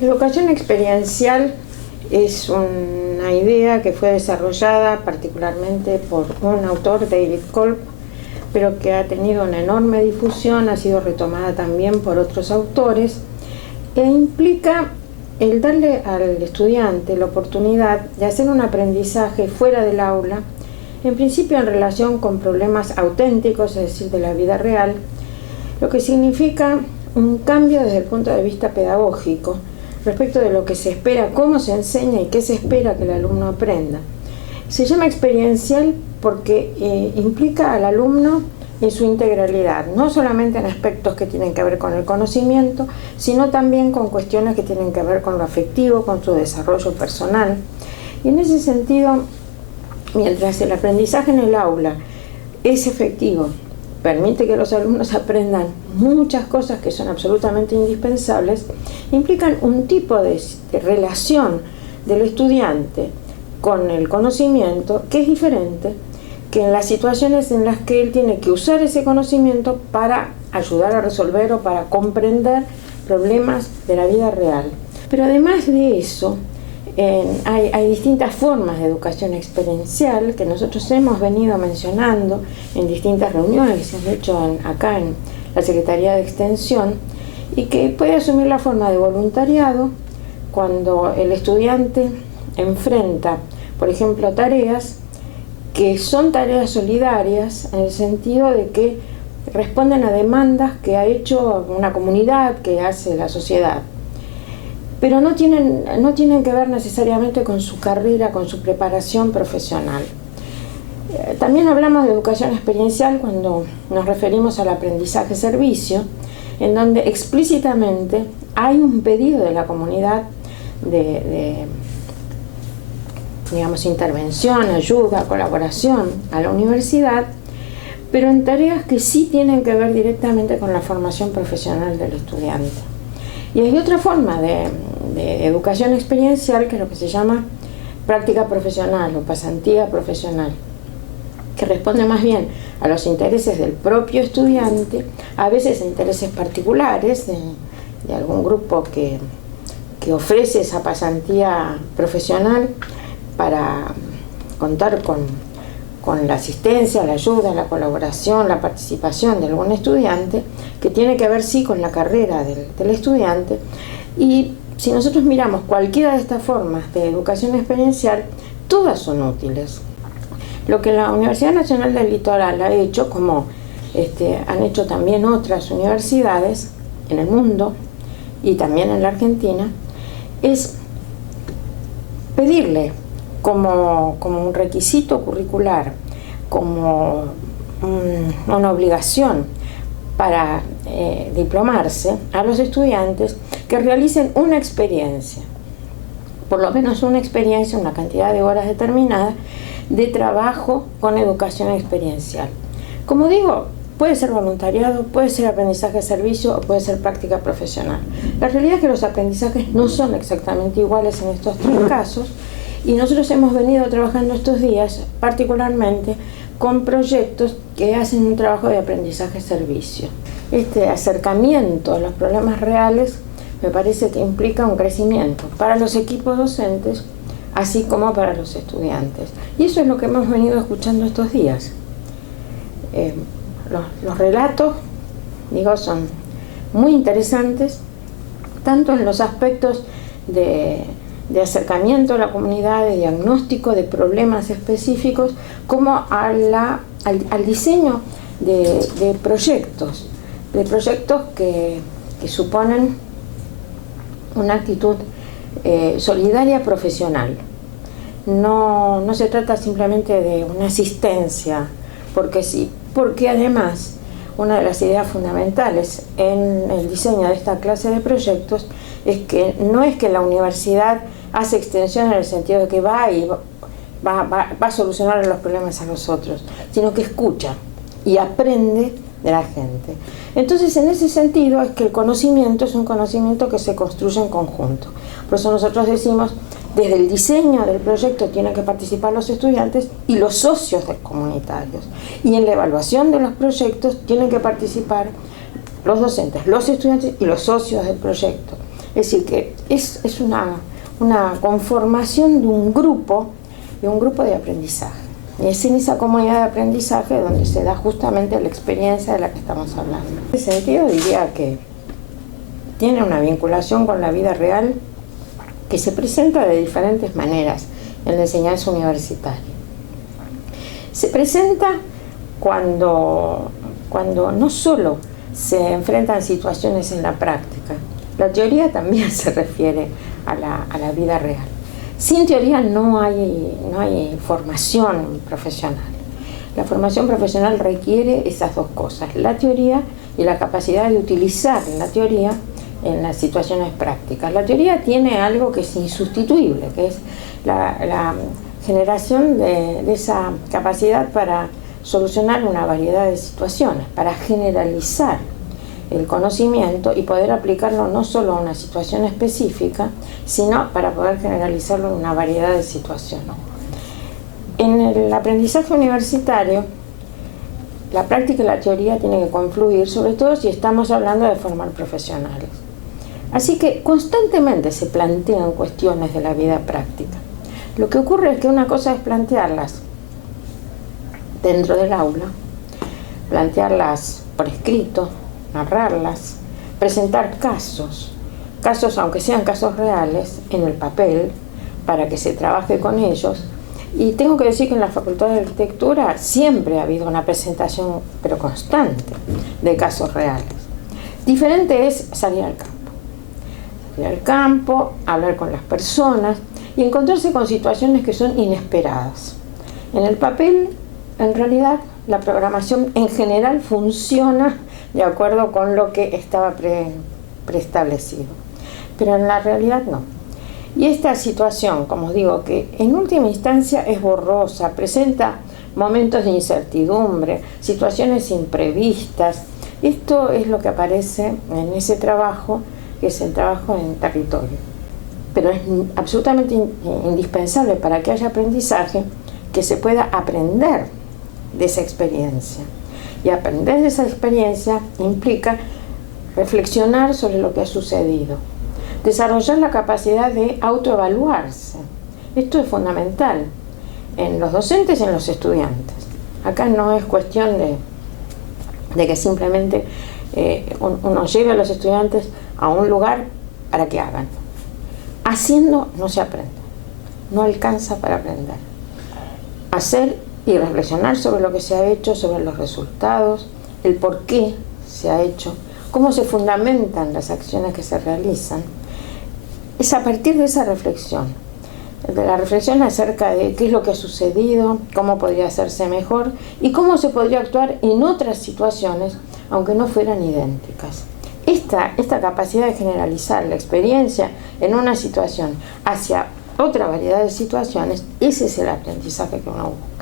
La educación experiencial es una idea que fue desarrollada particularmente por un autor, David Kolb, pero que ha tenido una enorme difusión, ha sido retomada también por otros autores, e implica el darle al estudiante la oportunidad de hacer un aprendizaje fuera del aula, en principio en relación con problemas auténticos, es decir, de la vida real, lo que significa un cambio desde el punto de vista pedagógico respecto de lo que se espera, cómo se enseña y qué se espera que el alumno aprenda. Se llama experiencial porque implica al alumno en su integralidad, no solamente en aspectos que tienen que ver con el conocimiento, sino también con cuestiones que tienen que ver con lo afectivo, con su desarrollo personal. Y en ese sentido, mientras el aprendizaje en el aula es efectivo, permite que los alumnos aprendan muchas cosas que son absolutamente indispensables, implican un tipo de relación del estudiante con el conocimiento que es diferente que en las situaciones en las que él tiene que usar ese conocimiento para ayudar a resolver o para comprender problemas de la vida real. Pero además de eso, hay distintas formas de educación experiencial que nosotros hemos venido mencionando en distintas reuniones que se han hecho acá en la Secretaría de Extensión, y que puede asumir la forma de voluntariado cuando el estudiante enfrenta, por ejemplo, tareas que son tareas solidarias en el sentido de que responden a demandas que ha hecho una comunidad, que hace la sociedad, pero no tienen que ver necesariamente con su carrera, con su preparación profesional. También hablamos de educación experiencial cuando nos referimos al aprendizaje-servicio, en donde explícitamente hay un pedido de la comunidad de intervención, ayuda, colaboración a la universidad, pero en tareas que sí tienen que ver directamente con la formación profesional del estudiante. Y hay otra forma de educación experiencial, que es lo que se llama práctica profesional o pasantía profesional, que responde más bien a los intereses del propio estudiante, a veces a intereses particulares de algún grupo que ofrece esa pasantía profesional para contar con la asistencia, la ayuda, la colaboración, la participación de algún estudiante, que tiene que ver sí con la carrera del estudiante. Y si nosotros miramos cualquiera de estas formas de educación experiencial, todas son útiles. Lo que la Universidad Nacional del Litoral ha hecho, como han hecho también otras universidades en el mundo y también en la Argentina, es pedirle como un requisito curricular, como una obligación para diplomarse a los estudiantes que realicen una experiencia, por lo menos una experiencia, una cantidad de horas determinada de trabajo con educación experiencial. Como digo, puede ser voluntariado, puede ser aprendizaje de servicio o puede ser práctica profesional. La realidad es que los aprendizajes no son exactamente iguales en estos tres casos, y nosotros hemos venido trabajando estos días particularmente con proyectos que hacen un trabajo de aprendizaje-servicio. Este acercamiento a los problemas reales me parece que implica un crecimiento para los equipos docentes, así como para los estudiantes. Y eso es lo que hemos venido escuchando estos días. Los relatos, son muy interesantes, tanto en los aspectos de acercamiento a la comunidad, de diagnóstico de problemas específicos, como al diseño de proyectos que suponen una actitud solidaria profesional. No se trata simplemente de una asistencia, porque sí, porque además una de las ideas fundamentales en el diseño de esta clase de proyectos es que no es que la universidad hace extensión en el sentido de que va a solucionar los problemas a los otros, sino que escucha y aprende de la gente. Entonces, en ese sentido es que el conocimiento es un conocimiento que se construye en conjunto. Por eso nosotros decimos, desde el diseño del proyecto tienen que participar los estudiantes y los socios comunitarios, y en la evaluación de los proyectos tienen que participar los docentes, los estudiantes y los socios del proyecto. Es decir, que es una conformación de un grupo de aprendizaje. Y es en esa comunidad de aprendizaje donde se da justamente la experiencia de la que estamos hablando. En ese sentido diría que tiene una vinculación con la vida real que se presenta de diferentes maneras en la enseñanza universitaria. Se presenta cuando no solo se enfrentan situaciones en la práctica, la teoría también se refiere a la vida real. Sin teoría no hay formación profesional. La formación profesional requiere esas dos cosas, la teoría y la capacidad de utilizar la teoría en las situaciones prácticas. La teoría tiene algo que es insustituible, que es la generación de esa capacidad para solucionar una variedad de situaciones, para generalizar el conocimiento y poder aplicarlo no solo a una situación específica, sino para poder generalizarlo en una variedad de situaciones. En el aprendizaje universitario, la práctica y la teoría tienen que confluir, sobre todo si estamos hablando de formar profesionales. Así que constantemente se plantean cuestiones de la vida práctica. Lo que ocurre es que una cosa es plantearlas dentro del aula, plantearlas por escrito, narrarlas, presentar casos aunque sean casos reales, en el papel, para que se trabaje con ellos. Y tengo que decir que en la Facultad de Arquitectura siempre ha habido una presentación, pero constante, de casos reales. Diferente es salir al campo, hablar con las personas y encontrarse con situaciones que son inesperadas. En el papel, en realidad, la programación en general funciona de acuerdo con lo que estaba preestablecido, pero en la realidad no. Y esta situación, como digo, que en última instancia es borrosa, presenta momentos de incertidumbre, situaciones imprevistas. Esto es lo que aparece en ese trabajo, que es el trabajo en territorio. Pero es absolutamente indispensable para que haya aprendizaje que se pueda aprender de esa experiencia. Y aprender de esa experiencia implica reflexionar sobre lo que ha sucedido, desarrollar la capacidad de autoevaluarse. Esto es fundamental en los docentes y en los estudiantes. Acá no es cuestión de que simplemente uno lleve a los estudiantes a un lugar para que hagan. Haciendo no se aprende, no alcanza para aprender. Hacer y reflexionar sobre lo que se ha hecho, sobre los resultados, el por qué se ha hecho, cómo se fundamentan las acciones que se realizan. Es a partir de esa reflexión, de la reflexión acerca de qué es lo que ha sucedido, cómo podría hacerse mejor y cómo se podría actuar en otras situaciones, aunque no fueran idénticas. Esta capacidad de generalizar la experiencia en una situación hacia otra variedad de situaciones, ese es el aprendizaje que uno busca.